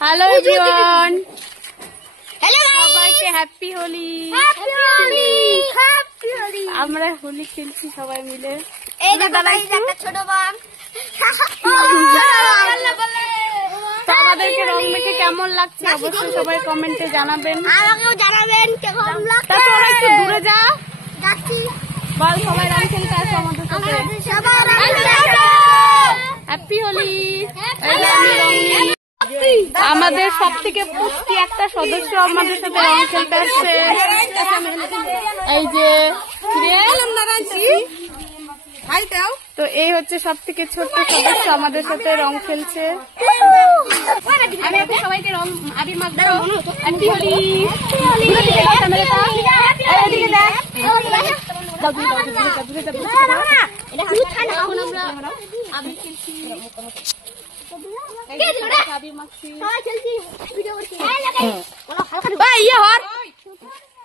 Hello everyone, সবাইকে happy Holi. আমরা হোলি খেলছি সবাই মিলে। তো আমাদেরকে রং মেখে কেমন লাগছে অবশ্যই সবাই কমেন্টে জানাবেন। তারপর একটু দূরে যা, বল সবাই রং খেলতে আসো আমাদের সাথে। হ্যাপি হোলি। আমাদের সব থেকে পুষ্টি একটা সদস্য আমাদের সাথে রং খেলতে আসছে। এই যে তো এই হচ্ছে সব থেকে ছোট্ট সদস্য আমাদের সাথে রং খেলছে। আমি এখন সবাইকে রং আবির মাখবো। হ্যাপি হোলি। আবির খেলছি,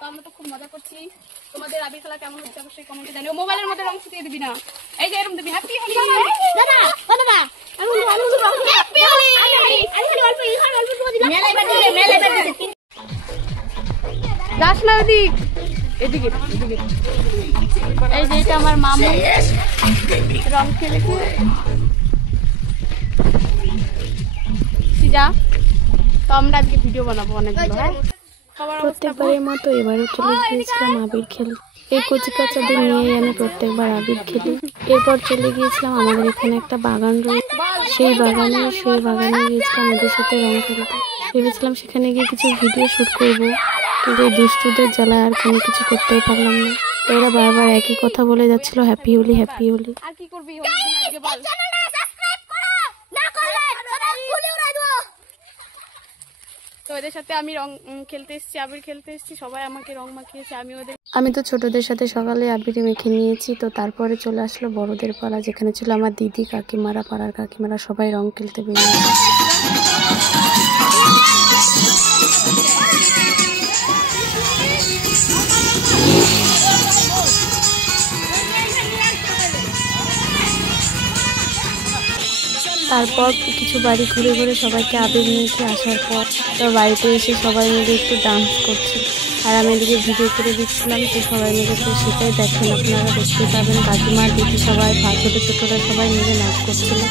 আমরা তো খুব মজা করছি। তোমাদের আবির খেলা কেমন হচ্ছে অবশ্যই কমেন্টে জানিও। মোবাইলের মধ্যে রং ছিটিয়ে দিবি না, এই যে এরকম দিবি। হ্যাপি হোলি। যাস না ওদিক, এদিকে এদিকে। এই যে এটা আমার মামু রং খেলেছে। যা, তো আমরা আজকে ভিডিও বানাবো অনেকগুলো। হ্যাঁ, প্রত্যেকবারের মতো এবারও চলে গিয়েছিলাম আবির খেলি। এই কচিকাচাদের নিয়েই আমি প্রত্যেকবার আবির খেলি। এরপর চলে গিয়েছিলাম আমাদের এখানে একটা বাগান রয়েছে, সেই বাগানে গিয়েছিলাম ওদের সাথে রং খেলতে। ভেবেছিলাম সেখানে গিয়ে কিছু ভিডিও শুট করবো, কিন্তু এই দুষ্টুদের জ্বালায় আর কোনো কিছু করতেই পারলাম না। এরা বারবার একই কথা বলে যাচ্ছিল, হ্যাপি হোলি হ্যাপি হোলি। আর কি করবি? তো ওদের সাথে আমি রং খেলতে এসেছি, আবির খেলতে এসেছি। সবাই আমাকে রং মাখিয়েছে, আমি তো ছোটদের সাথে সকালে আবির মেখে নিয়েছি। তো তারপরে চলে আসলো বড়দের পালা, যেখানে ছিল আমার দিদি, কাকিমারা, পাড়ার কাকিমারা সবাই রং খেলতে বেরিয়ে। তারপর কিছু বাড়ি ঘুরে ঘুরে সবাইকে আবির নিয়ে আসার পর তো বাড়িতে এসে সবাই মিলে একটু ডান্স করছি, আর আমি এদিকে ভিডিও করে দিচ্ছিলাম। তো সবাই মিলে তো সেটাই দেখেন, আপনারা দেখতে পাবেন। কাকিমা, দিদি সবাই, ছোটো ছোটোরা সবাই মিলে নাচ করছিল।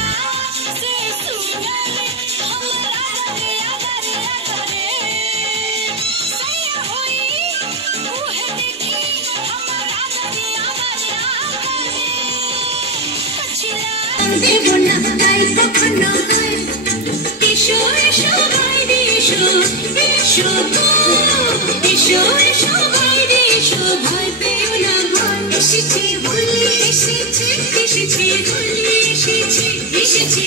এসেছি